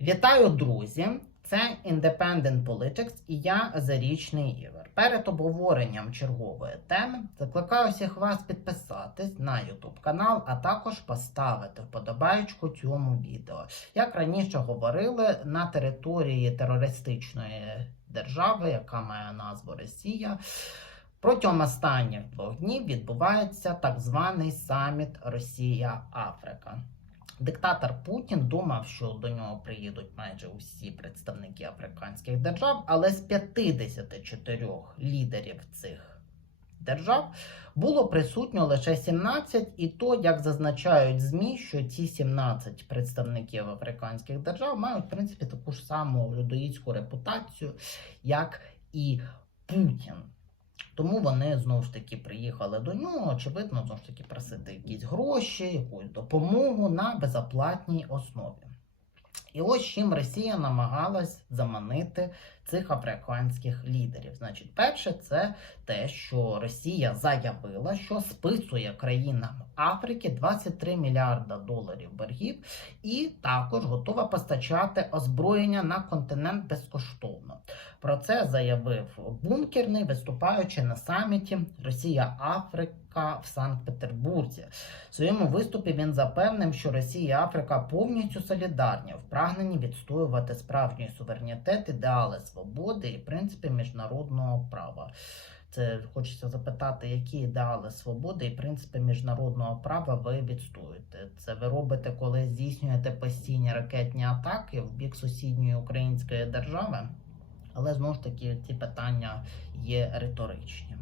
Вітаю, друзі! Це Independent Politics і я Зарічний Ігор. Перед обговоренням чергової теми закликаю всіх вас підписатись на YouTube канал, а також поставити вподобайку цьому відео. Як раніше говорили, на території терористичної держави, яка має назву Росія. Протягом останніх двох днів відбувається так званий саміт Росія-Африка. Диктатор Путін думав, що до нього приїдуть майже усі представники африканських держав, але з 54 лідерів цих держав було присутньо лише 17, і то, як зазначають ЗМІ, що ці 17 представників африканських держав мають в принципі таку ж саму людоїдську репутацію, як і Путін. Тому вони знову ж таки приїхали до нього, очевидно, знову ж таки просити якісь гроші, якусь допомогу на безоплатній основі. І ось чим Росія намагалась заманити цих африканських лідерів. Значить, перше, це те, що Росія заявила, що списує країнам Африки 23 мільярда доларів боргів, і також готова постачати озброєння на континент безкоштовно. Про це заявив бункерний, виступаючи на саміті Росія-Африка в Санкт-Петербурзі. В своєму виступі він запевнив, що Росія і Африка повністю солідарні, в прагненні відстоювати справжній суверенітет, ідеали свободи і принципи міжнародного права. Це хочеться запитати, які ідеали свободи і принципи міжнародного права ви відстоюєте. Це ви робите, коли здійснюєте постійні ракетні атаки в бік сусідньої української держави. Але знову ж таки ці питання є риторичні.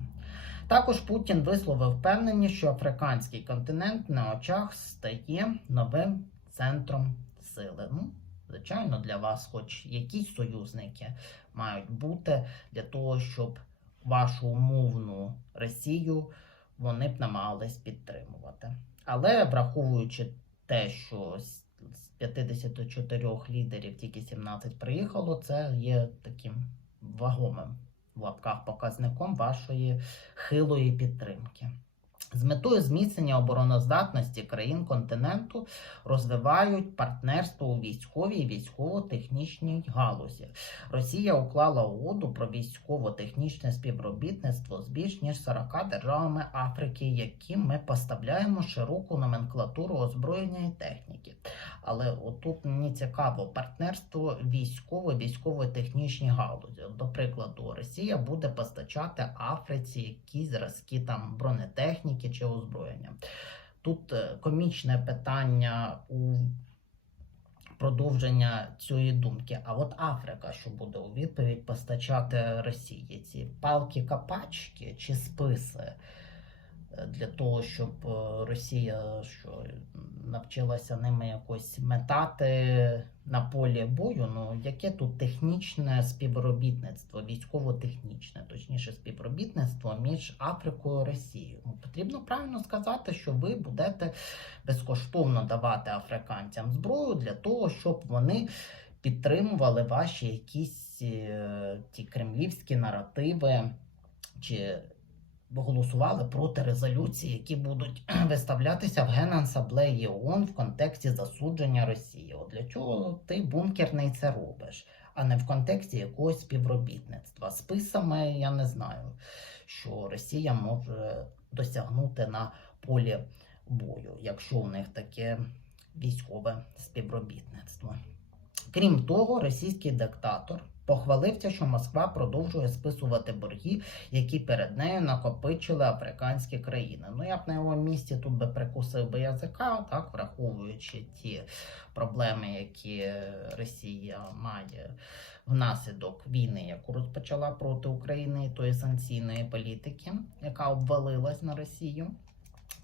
Також Путін висловив впевненість, що африканський континент на очах стає новим центром сили. Ну, звичайно, для вас, хоч якісь союзники мають бути для того, щоб вашу умовну Росію вони б намагались підтримувати. Але враховуючи те, що з з 54 лідерів тільки 17 приїхало, це є таким вагомим в лапках показником вашої хилої підтримки. З метою зміцнення обороноздатності країн континенту розвивають партнерство у військовій військово-технічній галузі. Росія уклала угоду про військово-технічне співробітництво з більш ніж 40 державами Африки, яким ми поставляємо широку номенклатуру озброєння і техніки. Але отут мені цікаво партнерство військово-військово-технічній галузі. До прикладу, Росія буде постачати Африці якісь зразки там бронетехніки чи озброєння. Тут е, комічне питання у продовження цієї думки. А от Африка, що буде у відповідь постачати Росії ці палки-капачки чи списи для того, щоб е, Росія що навчилася ними якось метати на полі бою. Ну яке тут технічне співробітництво, військово-технічне, точніше співробітництво між Африкою і Росією? Ну, потрібно правильно сказати, що ви будете безкоштовно давати африканцям зброю для того, щоб вони підтримували ваші якісь е, ті кремлівські наративи чи голосували проти резолюцій, які будуть виставлятися в Генасамблеї ООН в контексті засудження Росії. От для чого ти бункерний це робиш, а не в контексті якогось співробітництва. Списами я не знаю, що Росія може досягнути на полі бою, якщо у них таке військове співробітництво. Крім того, російський диктатор похвалився, що Москва продовжує списувати борги, які перед нею накопичили африканські країни. Ну я б на його місці тут би прикусив би язика, так враховуючи ті проблеми, які Росія має внаслідок війни, яку розпочала проти України, і тої санкційної політики, яка обвалилась на Росію.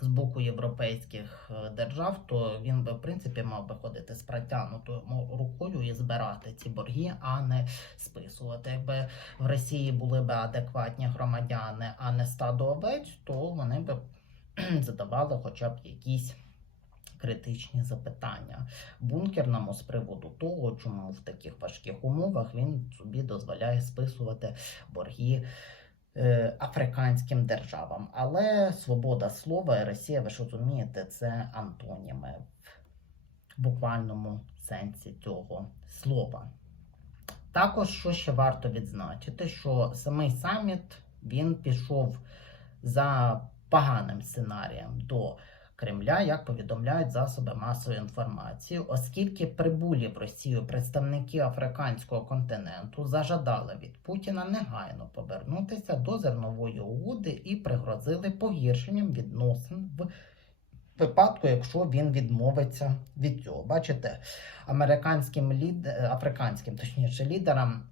З боку європейських е, держав, то він би в принципі мав би ходити з протягнутою рукою і збирати ці борги, а не списувати. Якби в Росії були б адекватні громадяни, а не стадо овець, то вони б задавали хоча б якісь критичні запитання бункерному з приводу того, чому в таких важких умовах він собі дозволяє списувати борги африканським державам. Але свобода слова і Росія, ви ж розумієте, це антоніми в буквальному сенсі цього слова. Також, що ще варто відзначити, що самий саміт він пішов за поганим сценарієм до Кремля, як повідомляють засоби масової інформації, оскільки прибулі в Росію представники африканського континенту зажадали від Путіна негайно повернутися до зернової угоди і пригрозили погіршенням відносин в випадку, якщо він відмовиться від цього. Бачите, американським лід... африканським, точніше, лідерам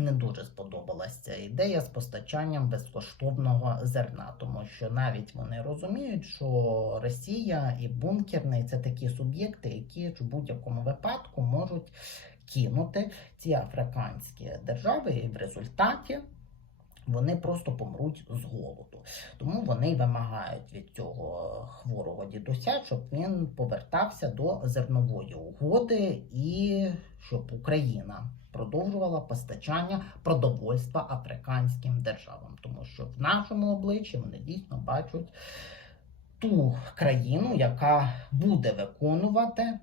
не дуже сподобалася ця ідея з постачанням безкоштовного зерна, тому що навіть вони розуміють, що Росія і бункерний це такі суб'єкти, які в будь-якому випадку можуть кинути ці африканські держави, і в результаті вони просто помруть з голоду. Тому вони вимагають від цього хворого дідуся, щоб він повертався до зернової угоди і щоб Україна продовжувала постачання продовольства африканським державам, тому що в нашому обличчі вони дійсно бачать ту країну, яка буде виконувати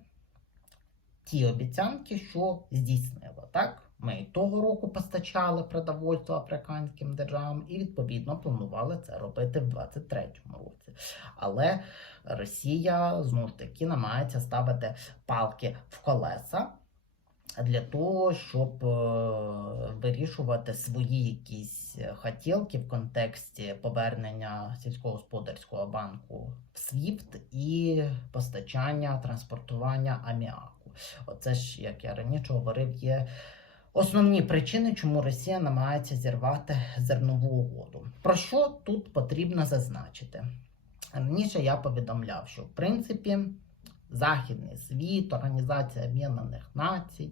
ті обіцянки, що здійснила. Так, ми і того року постачали продовольство африканським державам і відповідно планували це робити в 23-му році. Але Росія знову ж таки намагається ставити палки в колеса для того, щоб е, вирішувати свої якісь хотілки в контексті повернення сільськогосподарського банку в SWIFT і постачання транспортування аміаку. Оце ж, як я раніше говорив, є основні причини, чому Росія намагається зірвати зернову угоду. Про що тут потрібно зазначити? Раніше я повідомляв, що в принципі. Західний світ, Організація Об'єднаних Націй,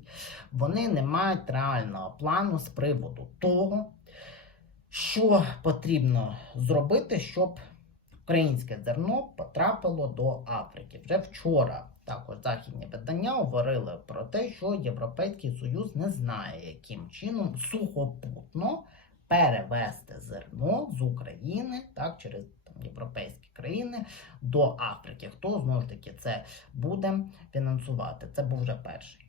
вони не мають реального плану з приводу того, що потрібно зробити, щоб українське зерно потрапило до Африки. Вже вчора також західні видання говорили про те, що Європейський Союз не знає, яким чином сухопутно перевести зерно з України так, через там, європейські країни до Африки. Хто знову ж таки це буде фінансувати? Це був вже перший.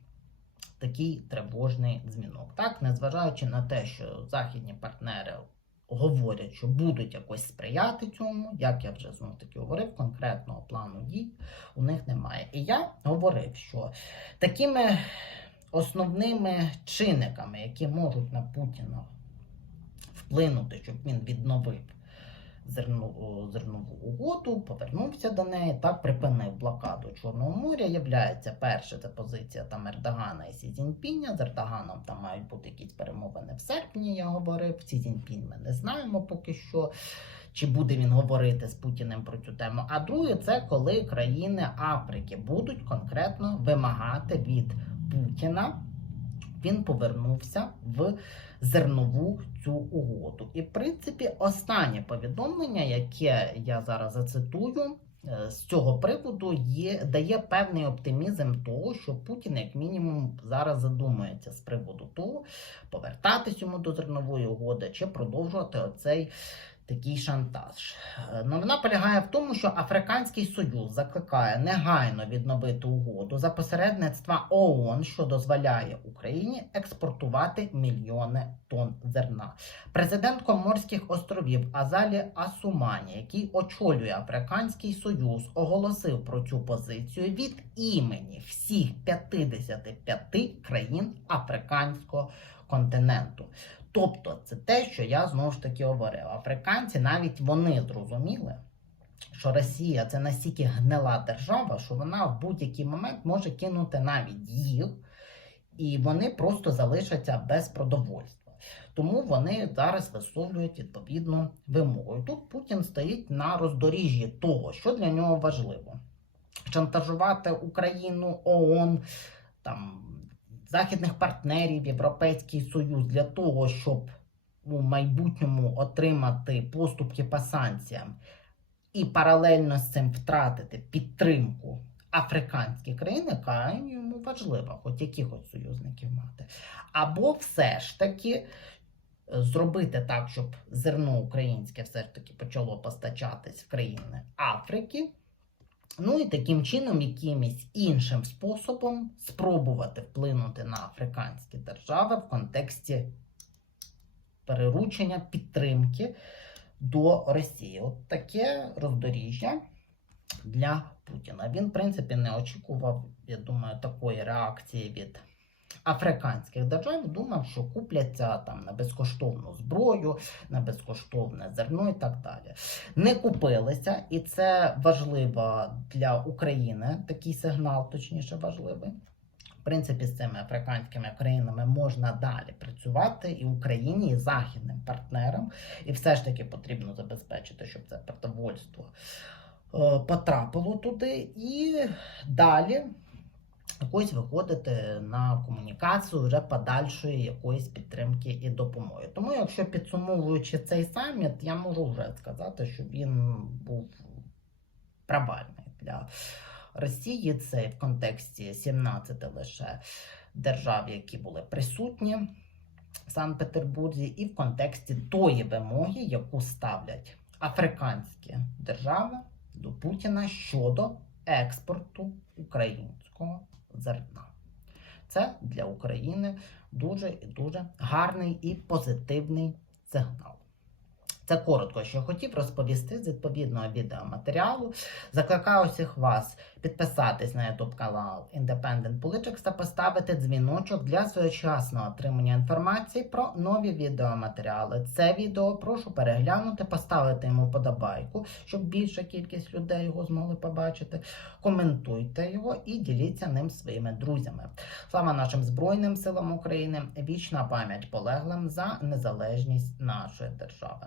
Такий тривожний дзвінок. Так, незважаючи на те, що західні партнери говорять, що будуть якось сприяти цьому, як я вже знов таки говорив, конкретного плану дій у них немає. І я говорив, що такими основними чинниками, які можуть на Путіна вплинути, щоб він відновив зерну, зернову угоду, повернувся до неї та припинив блокаду Чорного моря. Являється перше, це позиція там Ердогана і Сі Цзіньпіня. З Ердоганом там мають бути якісь перемовини в серпні. Я говорив. Сі Цзіньпінь ми не знаємо поки що. Чи буде він говорити з Путіним про цю тему? А друге, це коли країни Африки будуть конкретно вимагати від Путіна. Він повернувся в зернову цю угоду. І, в принципі, останнє повідомлення, яке я зараз зацитую, е, з цього приводу є, дає певний оптимізм того, що Путін, як мінімум, зараз задумається з приводу того, повертатись йому до зернової угоди чи продовжувати оцей. Такий шантаж. Е, Новина полягає в тому, що Африканський Союз закликає негайно відновити угоду за посередництва ООН, що дозволяє Україні експортувати мільйони тонн зерна. Президент Коморських островів Азалі Асумані, який очолює Африканський Союз, оголосив про цю позицію від імені всіх 55 країн Африканського континенту. Тобто, це те, що я знову ж таки говорив. Африканці навіть вони зрозуміли, що Росія це настільки гнила держава, що вона в будь-який момент може кинути навіть їх, і вони просто залишаться без продовольства. Тому вони зараз висловлюють відповідну вимогу. Тут Путін стоїть на роздоріжжі того, що для нього важливо: шантажувати Україну, ООН там західних партнерів, Європейський Союз для того, щоб у майбутньому отримати поступки по санкціям і паралельно з цим втратити підтримку африканських країн, яка йому важлива, хоч якихось союзників мати. Або все ж таки е, зробити так, щоб зерно українське все ж таки почало постачатись в країни Африки. Ну і таким чином, якимось іншим способом спробувати вплинути на африканські держави в контексті переручення підтримки до Росії. От таке роздоріжжя для Путіна. Він, в принципі, не очікував, я думаю, такої реакції від африканських держав. Думав, що купляться там на безкоштовну зброю, на безкоштовне зерно і так далі. Не купилися, і це важливо для України. Такий сигнал, точніше, важливий. В принципі, з цими африканськими країнами можна далі працювати і Україні, і західним партнерам. І все ж таки потрібно забезпечити, щоб це продовольство е, потрапило туди. І далі якось виходити на комунікацію вже подальшої якоїсь підтримки і допомоги. Тому, якщо підсумовуючи цей саміт, я можу вже сказати, що він був провальний для Росії. Це в контексті 17 лише держав, які були присутні в Санкт-Петербурзі, і в контексті тої вимоги, яку ставлять африканські держави до Путіна щодо експорту українського зерна. Це для України дуже і дуже гарний і позитивний сигнал. Це коротко, що хотів розповісти з відповідного відеоматеріалу. Закликаю всіх вас підписатись на YouTube канал Independent Politics та поставити дзвіночок для своєчасного отримання інформації про нові відеоматеріали. Це відео прошу переглянути, поставити йому подобайку, щоб більша кількість людей його змогли побачити. Коментуйте його і діліться ним своїми друзями. Слава нашим Збройним силам України! Вічна пам'ять полеглим за незалежність нашої держави.